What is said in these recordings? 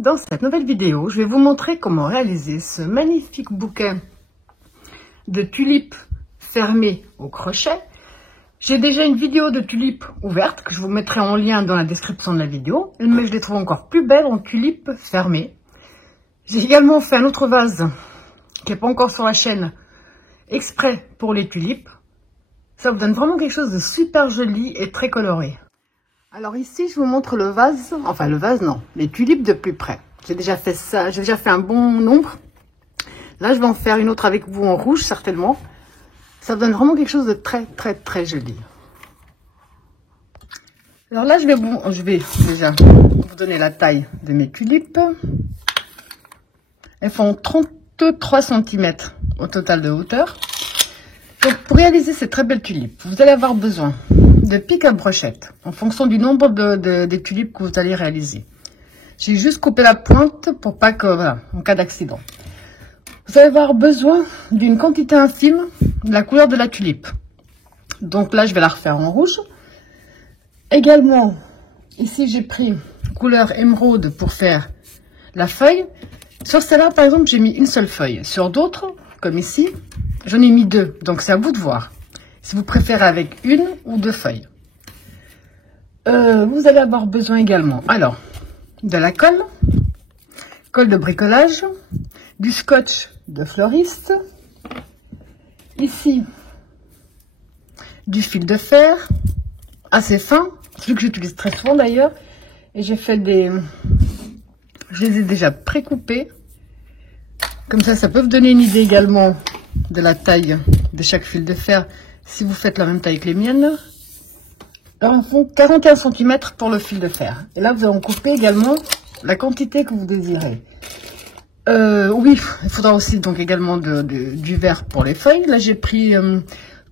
Dans cette nouvelle vidéo, je vais vous montrer comment réaliser ce magnifique bouquet de tulipes fermées au crochet. J'ai déjà une vidéo de tulipes ouvertes que je vous mettrai en lien dans la description de la vidéo, mais je les trouve encore plus belles en tulipes fermées. J'ai également fait un autre vase qui n'est pas encore sur la chaîne, exprès pour les tulipes. Ça vous donne vraiment quelque chose de super joli et très coloré. Alors ici, je vous montre le vase, enfin le vase non, les tulipes de plus près. J'ai déjà fait ça, j'ai déjà fait un bon nombre. Là, je vais en faire une autre avec vous en rouge, certainement. Ça donne vraiment quelque chose de très joli. Alors là, je vais déjà vous donner la taille de mes tulipes. Elles font 33 cm au total de hauteur. Donc, pour réaliser ces très belles tulipes, vous allez avoir besoin de pic à brochette, en fonction du nombre des tulipes que vous allez réaliser. J'ai juste coupé la pointe pour pas que, voilà, en cas d'accident. Vous allez avoir besoin d'une quantité infime de la couleur de la tulipe. Donc là, je vais la refaire en rouge. Également, ici, j'ai pris couleur émeraude pour faire la feuille. Sur celle-là, par exemple, j'ai mis une seule feuille. Sur d'autres, comme ici, j'en ai mis deux. Donc, c'est à vous de voir. Si vous préférez avec une ou deux feuilles. Vous allez avoir besoin également, alors, de la colle de bricolage, du scotch de fleuriste, ici, du fil de fer, assez fin, celui que j'utilise très souvent d'ailleurs, et j'ai fait je les ai déjà pré-coupés, comme ça peut vous donner une idée également de la taille de chaque fil de fer, si vous faites la même taille que les miennes. Alors, en font 41 cm pour le fil de fer. Et là, vous allez en couper également la quantité que vous désirez. Oui, il faudra aussi donc également du vert pour les feuilles. Là, j'ai pris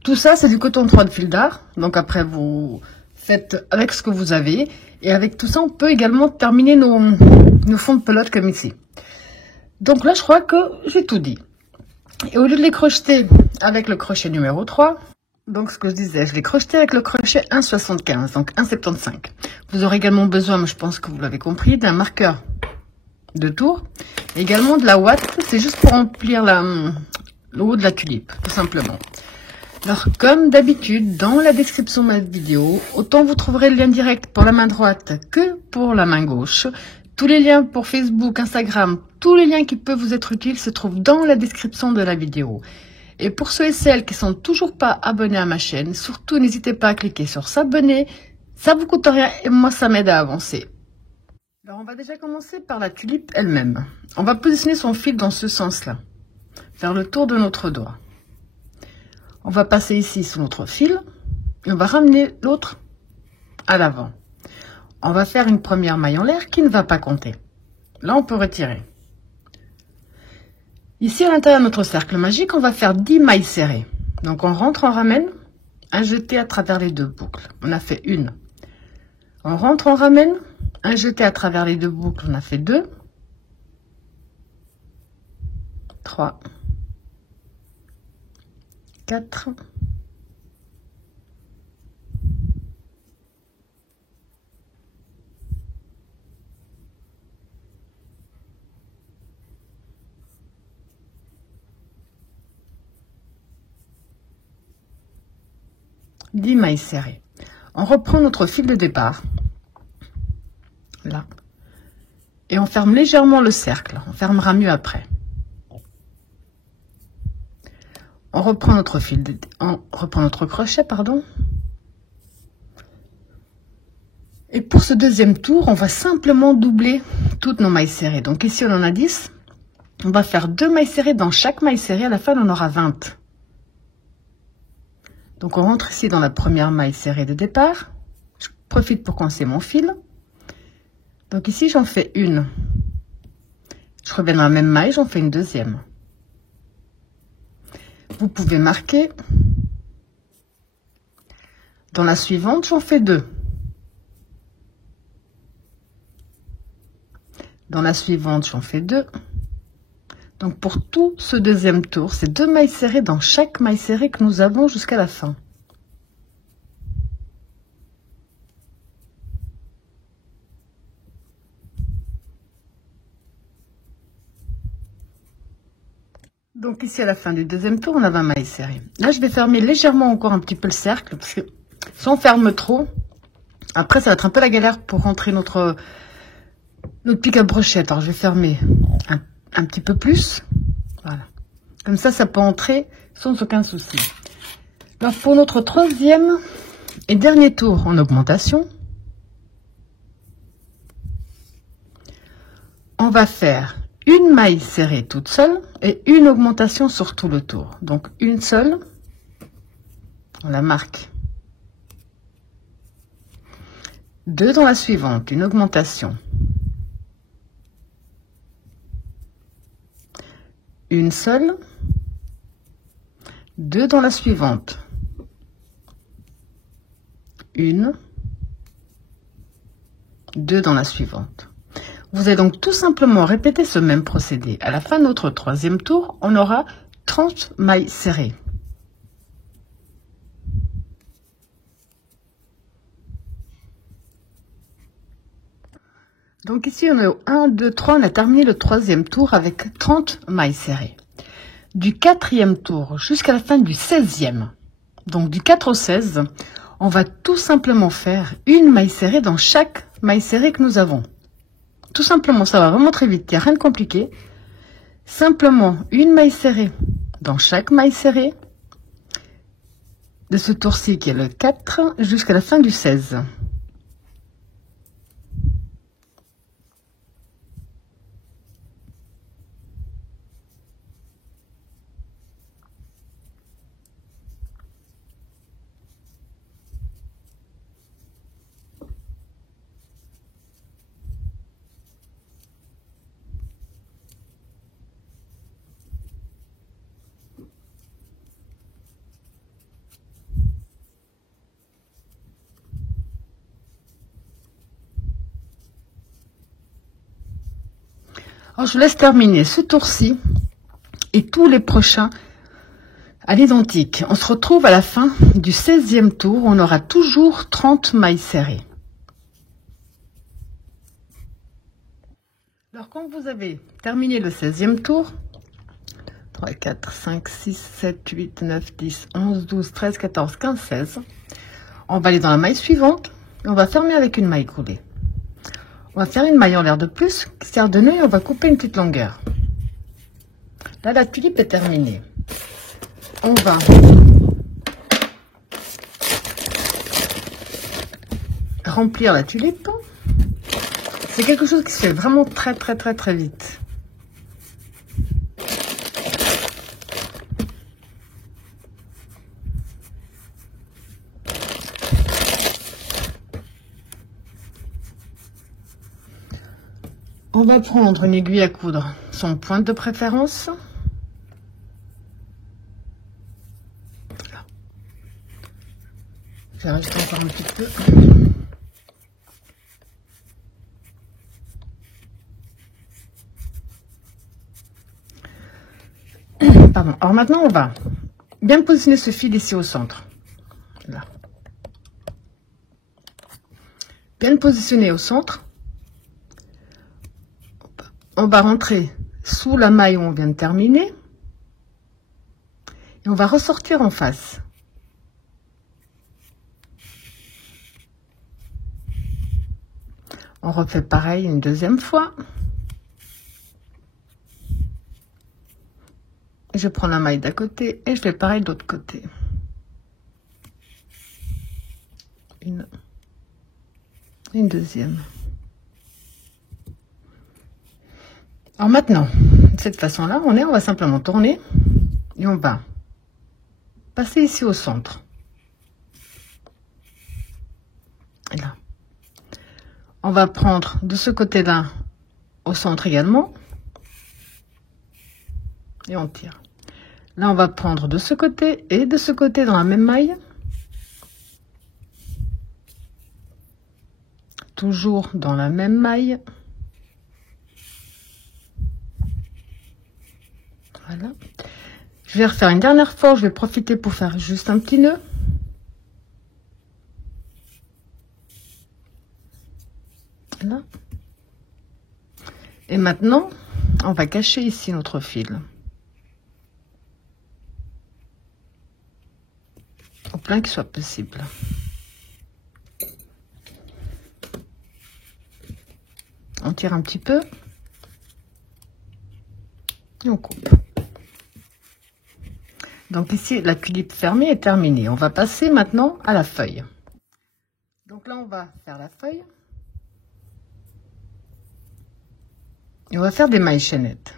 tout ça, c'est du coton 3 de fil d'art. Donc après, vous faites avec ce que vous avez. Et avec tout ça, on peut également terminer nos fonds de pelote comme ici. Donc là, je crois que j'ai tout dit. Et au lieu de les crocheter avec le crochet numéro 3, donc ce que je disais, je l'ai crocheté avec le crochet 1,75, donc 1,75. Vous aurez également besoin, mais je pense que vous l'avez compris, d'un marqueur de tour. Également de la ouate, c'est juste pour remplir le haut de la tulipe, tout simplement. Alors, comme d'habitude, dans la description de ma vidéo, autant vous trouverez le lien direct pour la main droite que pour la main gauche. Tous les liens pour Facebook, Instagram, tous les liens qui peuvent vous être utiles se trouvent dans la description de la vidéo. Et pour ceux et celles qui sont toujours pas abonnés à ma chaîne, surtout n'hésitez pas à cliquer sur s'abonner. Ça vous coûte rien et moi ça m'aide à avancer. Alors on va déjà commencer par la tulipe elle-même. On va positionner son fil dans ce sens-là, faire le tour de notre doigt. On va passer ici sur notre fil et on va ramener l'autre à l'avant. On va faire une première maille en l'air qui ne va pas compter. Là on peut retirer. Ici, à l'intérieur de notre cercle magique, on va faire 10 mailles serrées. Donc, on rentre, on ramène, un jeté à travers les deux boucles. On a fait une. On rentre, on ramène, un jeté à travers les deux boucles. On a fait 2, 3, 4, 10 mailles serrées. On reprend notre fil de départ, là, et on ferme légèrement le cercle. On fermera mieux après. On reprend notre notre crochet, pardon. Et pour ce deuxième tour, on va simplement doubler toutes nos mailles serrées. Donc ici, on en a 10. On va faire 2 mailles serrées dans chaque maille serrée. À la fin, on en aura 20. Donc, on rentre ici dans la première maille serrée de départ. Je profite pour coincer mon fil. Donc, ici, j'en fais une. Je reviens dans la même maille, j'en fais une deuxième. Vous pouvez marquer. Dans la suivante, j'en fais 2. Dans la suivante, j'en fais 2. Donc, pour tout ce deuxième tour, c'est 2 mailles serrées dans chaque maille serrée que nous avons jusqu'à la fin. Donc ici à la fin du deuxième tour, on a 20 mailles serrées. Là, je vais fermer légèrement encore un petit peu le cercle, parce que si on ferme trop, après ça va être un peu la galère pour rentrer notre pic à brochette. Alors je vais fermer un petit peu plus, voilà. Comme ça peut entrer sans aucun souci. Alors pour notre troisième et dernier tour en augmentation, on va faire une maille serrée toute seule et une augmentation sur tout le tour. Donc une seule, on la marque. Deux dans la suivante, une augmentation. Une seule. Deux dans la suivante. Une. Deux dans la suivante. Vous allez donc tout simplement répéter ce même procédé. À la fin de notre troisième tour, on aura 30 mailles serrées. Donc ici, on est au 1, 2, 3, on a terminé le troisième tour avec 30 mailles serrées. Du quatrième tour jusqu'à la fin du 16e, donc du 4 au 16, on va tout simplement faire une maille serrée dans chaque maille serrée que nous avons. Tout simplement, ça va vraiment très vite, il n'y a rien de compliqué. Simplement une maille serrée dans chaque maille serrée de ce tour-ci qui est le 4 jusqu'à la fin du 16. Alors, je vous laisse terminer ce tour-ci et tous les prochains à l'identique. On se retrouve à la fin du 16e tour. On aura toujours 30 mailles serrées. Alors, quand vous avez terminé le 16e tour, 3, 4, 5, 6, 7, 8, 9, 10, 11, 12, 13, 14, 15, 16, on va aller dans la maille suivante et on va fermer avec une maille coulée. On va faire une maille en l'air de plus qui sert de nœud et on va couper une petite longueur. Là, la tulipe est terminée. On va remplir la tulipe. C'est quelque chose qui se fait vraiment très vite. On va prendre une aiguille à coudre, son pointe de préférence. Je vais rajouter encore un petit peu. Pardon. Alors maintenant, on va bien positionner ce fil ici au centre. Là. Bien le positionner au centre. On va rentrer sous la maille où on vient de terminer. Et on va ressortir en face. On refait pareil une deuxième fois. Je prends la maille d'à côté et je fais pareil de l'autre côté. Une deuxième. Alors maintenant, de cette façon-là, on va simplement tourner et on va passer ici au centre. Et là. On va prendre de ce côté-là au centre également. Et on tire. Là, on va prendre de ce côté et de ce côté dans la même maille. Toujours dans la même maille. Voilà. Je vais refaire une dernière fois. Je vais profiter pour faire juste un petit nœud. Là. Et maintenant, on va cacher ici notre fil. au plein qu'il soit possible. On tire un petit peu et on coupe. Donc ici, la tulipe fermée est terminée. On va passer maintenant à la feuille. Donc là, on va faire la feuille. Et on va faire des mailles chaînettes.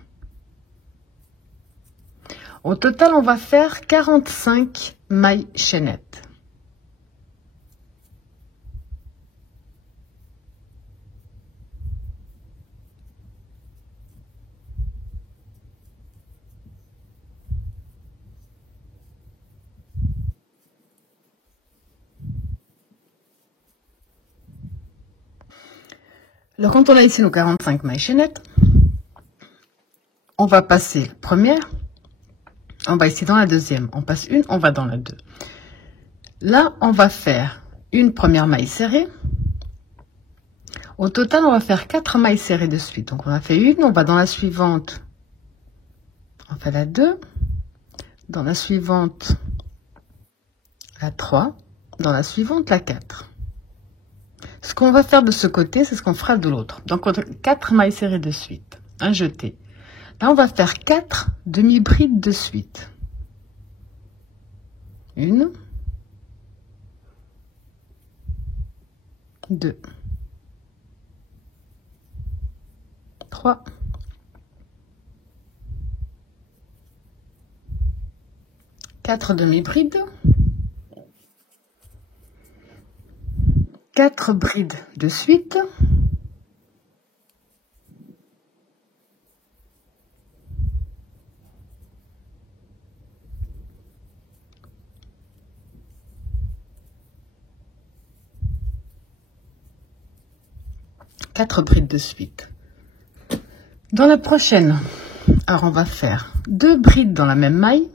Au total, on va faire 45 mailles chaînettes. Alors, quand on a ici nos 45 mailles chaînettes, on va passer la première, on va ici dans la deuxième, on passe une, on va dans la deux. Là, on va faire une première maille serrée. Au total, on va faire 4 mailles serrées de suite. Donc, on a fait une, on va dans la suivante, on fait la 2, dans la suivante, la 3, dans la suivante, la 4. Ce qu'on va faire de ce côté, c'est ce qu'on fera de l'autre. Donc, 4 mailles serrées de suite, un jeté. Là, on va faire 4 demi-brides de suite. 1, 2, 3, 4 demi-brides, 4 brides de suite, Dans la prochaine, alors on va faire 2 brides dans la même maille.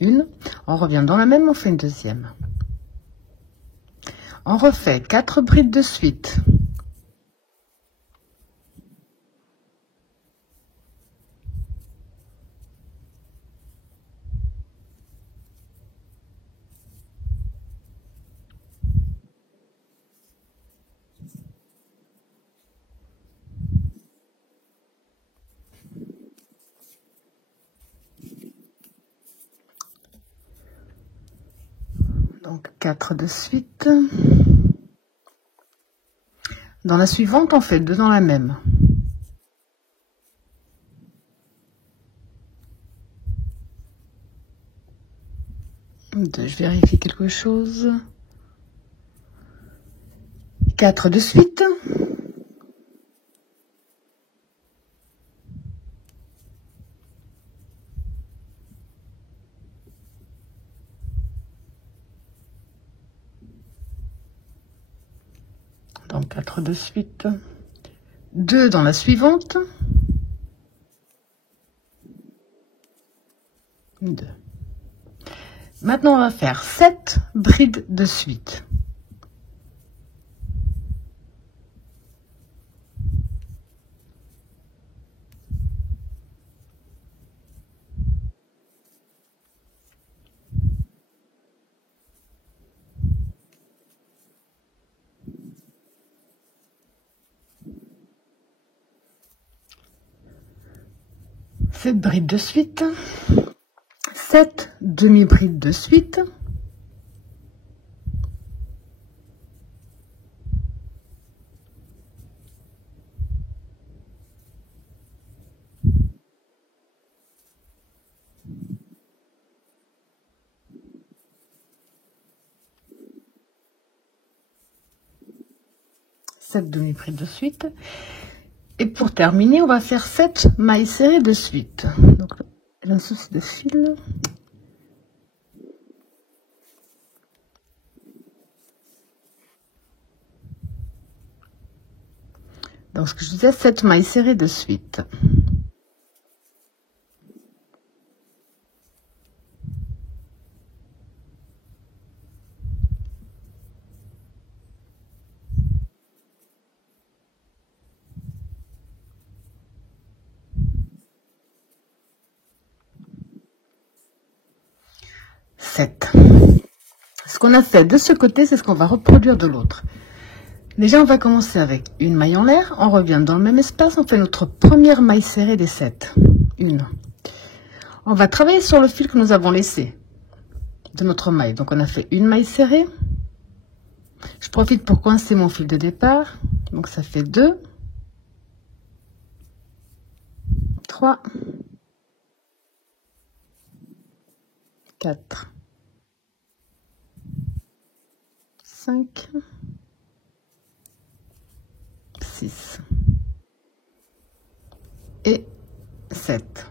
Une, on revient dans la même, on fait une deuxième. On refait 4 brides de suite. Donc 4 de suite. Dans la suivante, on fait 2 dans la même. Je vérifie quelque chose. 4 de suite. Donc 4 de suite. 2 dans la suivante. 2. Maintenant, on va faire 7 brides de suite. Sept brides de suite. 7 demi-brides de suite. Sept demi-brides de suite. Et pour terminer, on va faire 7 mailles serrées de suite. Donc, un souci de fil. Donc, ce que je disais, 7 mailles serrées de suite. 7. Ce qu'on a fait de ce côté, c'est ce qu'on va reproduire de l'autre. Déjà, on va commencer avec une maille en l'air. On revient dans le même espace. On fait notre première maille serrée des 7. Une. On va travailler sur le fil que nous avons laissé de notre maille. Donc, on a fait une maille serrée. Je profite pour coincer mon fil de départ. Donc, ça fait 2, 3, 4, 5, 6 et 7.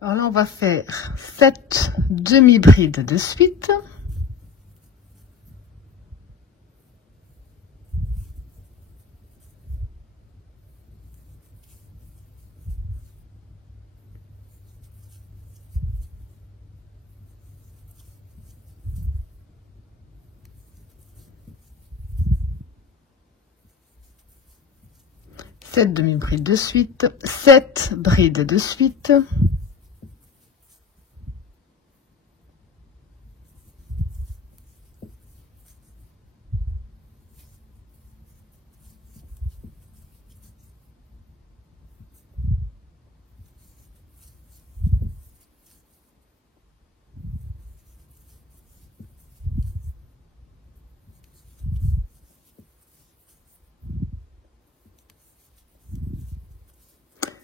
Alors là, on va faire 7 demi-brides de suite. Sept demi-brides de suite, 7 brides de suite.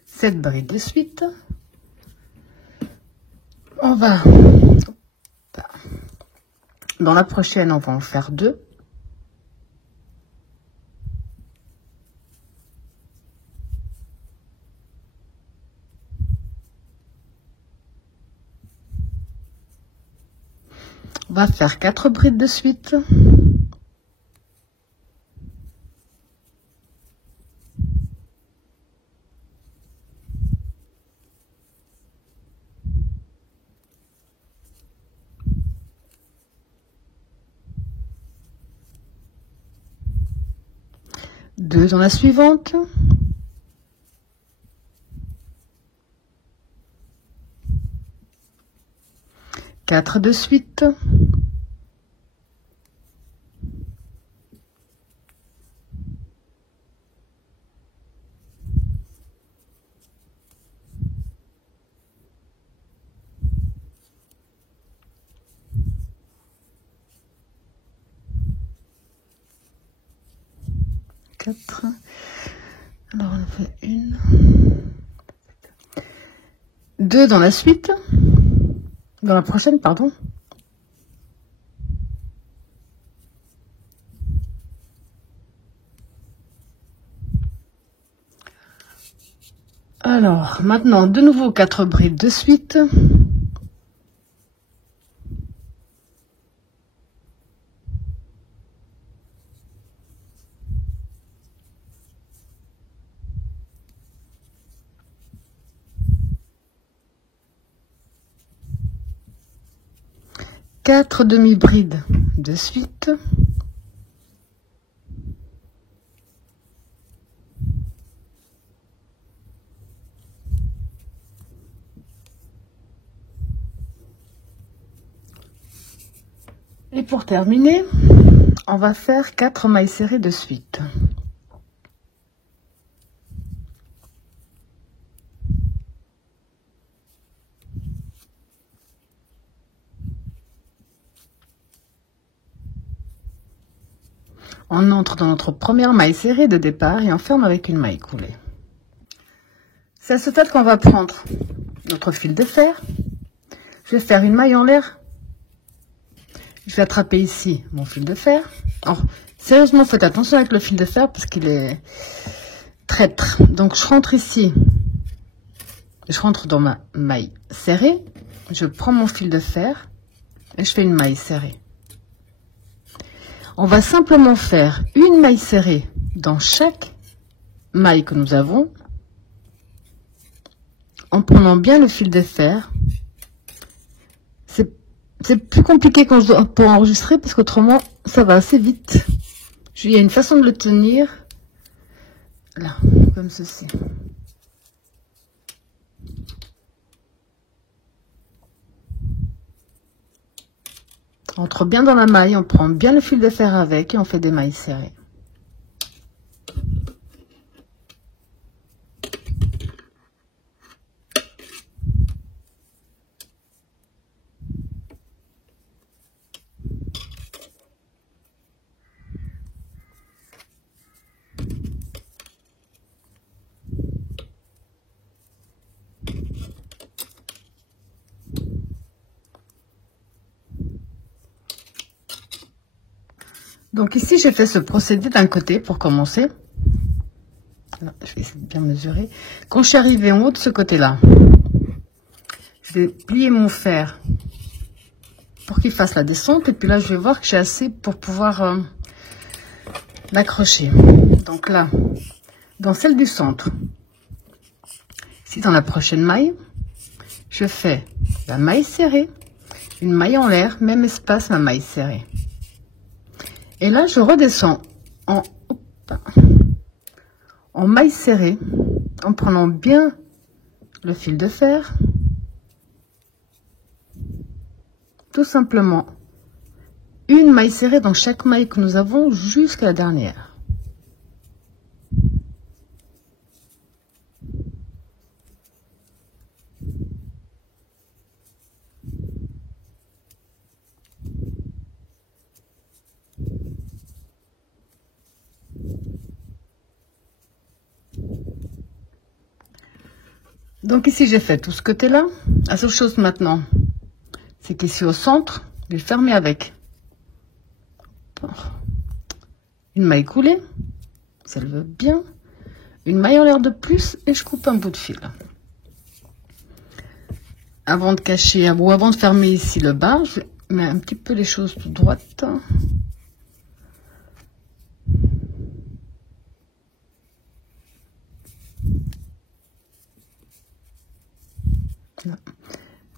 Sept brides de suite. On va, dans la prochaine, on va en faire 2. On va faire 4 brides de suite. Deux dans la suivante. Quatre de suite. Quatre. Alors on fait une. Deux dans la suite. Dans la prochaine, pardon. Alors, maintenant, de nouveau 4 brides de suite. Quatre demi-brides de suite. Et pour terminer, on va faire 4 mailles serrées de suite. On entre dans notre première maille serrée de départ et on ferme avec une maille coulée. C'est à ce stade qu'on va prendre notre fil de fer. Je vais faire une maille en l'air. Je vais attraper ici mon fil de fer. Alors, sérieusement, faites attention avec le fil de fer parce qu'il est traître. Donc, je rentre ici. Je rentre dans ma maille serrée. Je prends mon fil de fer et je fais une maille serrée. On va simplement faire une maille serrée dans chaque maille que nous avons en prenant bien le fil de fer. C'est plus compliqué quand pour enregistrer parce qu'autrement ça va assez vite. Il y a une façon de le tenir là, comme ceci. Entre bien dans la maille, on prend bien le fil de fer avec et on fait des mailles serrées. Donc ici, j'ai fait ce procédé d'un côté pour commencer. Alors, je vais essayer de bien mesurer. Quand je suis arrivée en haut de ce côté-là, je vais plier mon fer pour qu'il fasse la descente. Et puis là, je vais voir que j'ai assez pour pouvoir l'accrocher. Donc là, dans celle du centre, ici dans la prochaine maille, je fais la maille serrée, une maille en l'air, même espace, ma maille serrée. Et là, je redescends en maille serrée, en prenant bien le fil de fer. Tout simplement, une maille serrée dans chaque maille que nous avons jusqu'à la dernière. Donc ici, j'ai fait tout ce côté-là. La seule chose maintenant, c'est qu'ici au centre, je vais fermer avec une maille coulée, si elle veut bien, une maille en l'air de plus, et je coupe un bout de fil. Avant de cacher, ou avant de fermer ici le bas, je mets un petit peu les choses tout droites.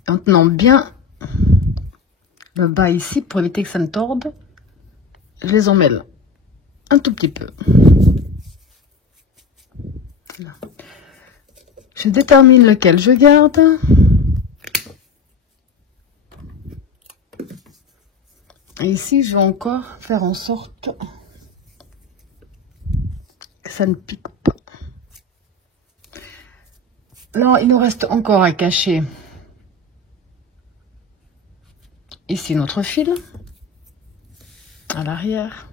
En tenant bien le bas ici pour éviter que ça ne torde, je les emmêle un tout petit peu. Là. Je détermine lequel je garde. Et ici, je vais encore faire en sorte que ça ne pique pas. Alors, il nous reste encore à cacher ici notre fil à l'arrière.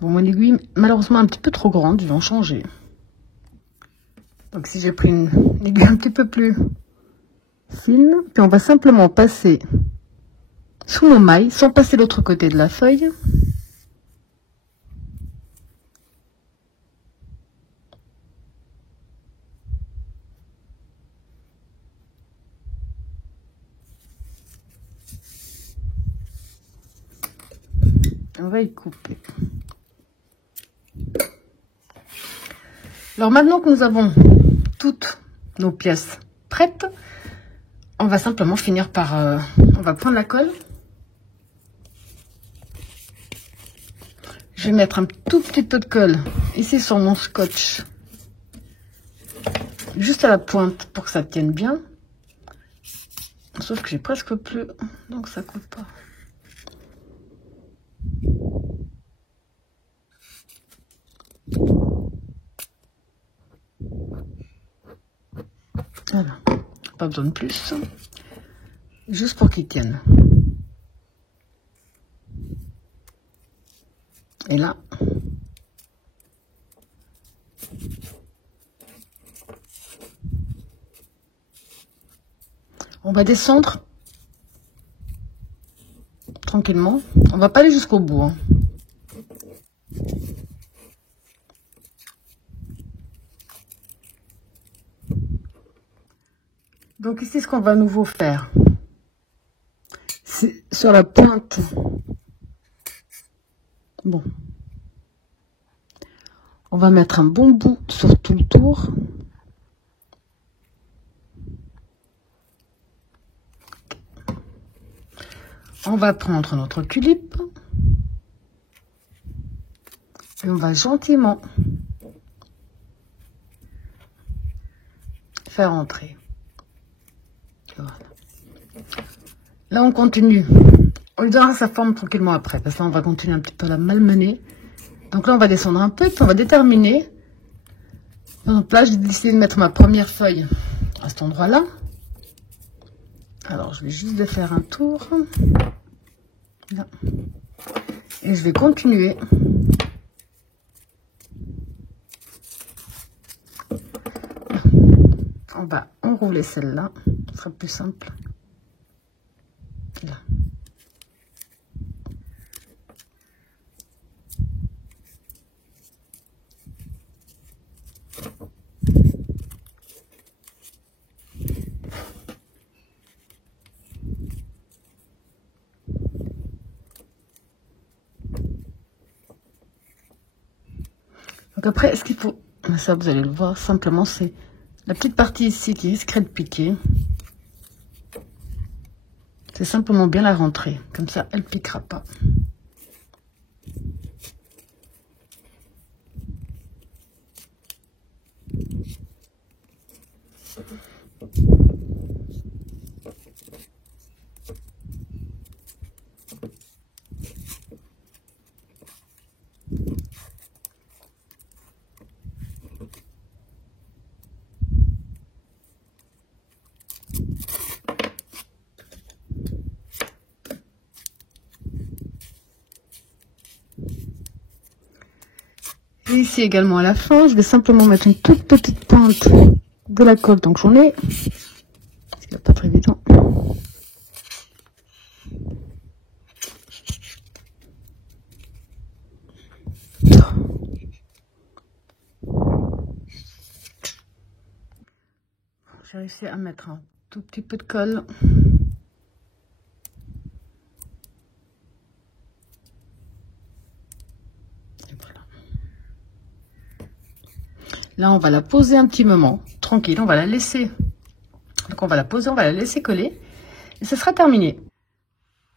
Bon, mon aiguille, malheureusement, un petit peu trop grande, je vais en changer. Donc, si j'ai pris une aiguille un petit peu plus fine, puis on va simplement passer sous nos mailles, sans passer l'autre côté de la feuille. On va y couper. Alors maintenant que nous avons toutes nos pièces prêtes, on va simplement finir par... on va prendre la colle. Je vais mettre un tout petit peu de colle ici sur mon scotch. Juste à la pointe pour que ça tienne bien. Sauf que j'ai presque plus, donc ça coûte pas. Voilà, pas besoin de plus, juste pour qu'ils tiennent. Et là, on va descendre tranquillement. On va pas aller jusqu'au bout, hein. Donc ici, ce qu'on va à nouveau faire, c'est sur la pointe. Bon. On va mettre un bon bout sur tout le tour. On va prendre notre tulipe. Et on va gentiment faire entrer. Voilà. Là, on continue. On lui donnera sa forme tranquillement après, parce que là, on va continuer un petit peu à la malmener. Donc là, on va descendre un peu, puis on va déterminer. Donc là, j'ai décidé de mettre ma première feuille à cet endroit-là. Alors, je vais juste faire un tour. Là. Et je vais continuer. On va enrouler celle-là. Ce sera plus simple. Là. Donc après, ce qu'il faut, ça vous allez le voir simplement, c'est la petite partie ici qui risquerait de piquer. C'est simplement bien la rentrer, comme ça elle piquera pas. Et ici également à la fin, je vais simplement mettre une toute petite pointe de la colle, donc j'en ai, parce qu'il n'est pas très évident. J'ai réussi à mettre un tout petit peu de colle. Là, on va la poser un petit moment, tranquille, on va la laisser. Donc, on va la poser, on va la laisser coller. Et ce sera terminé.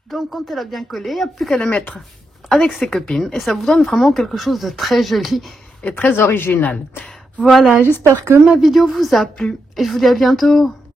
Donc, quand elle a bien collé, il n'y a plus qu'à la mettre avec ses copines. Et ça vous donne vraiment quelque chose de très joli et très original. Voilà, j'espère que ma vidéo vous a plu. Et je vous dis à bientôt.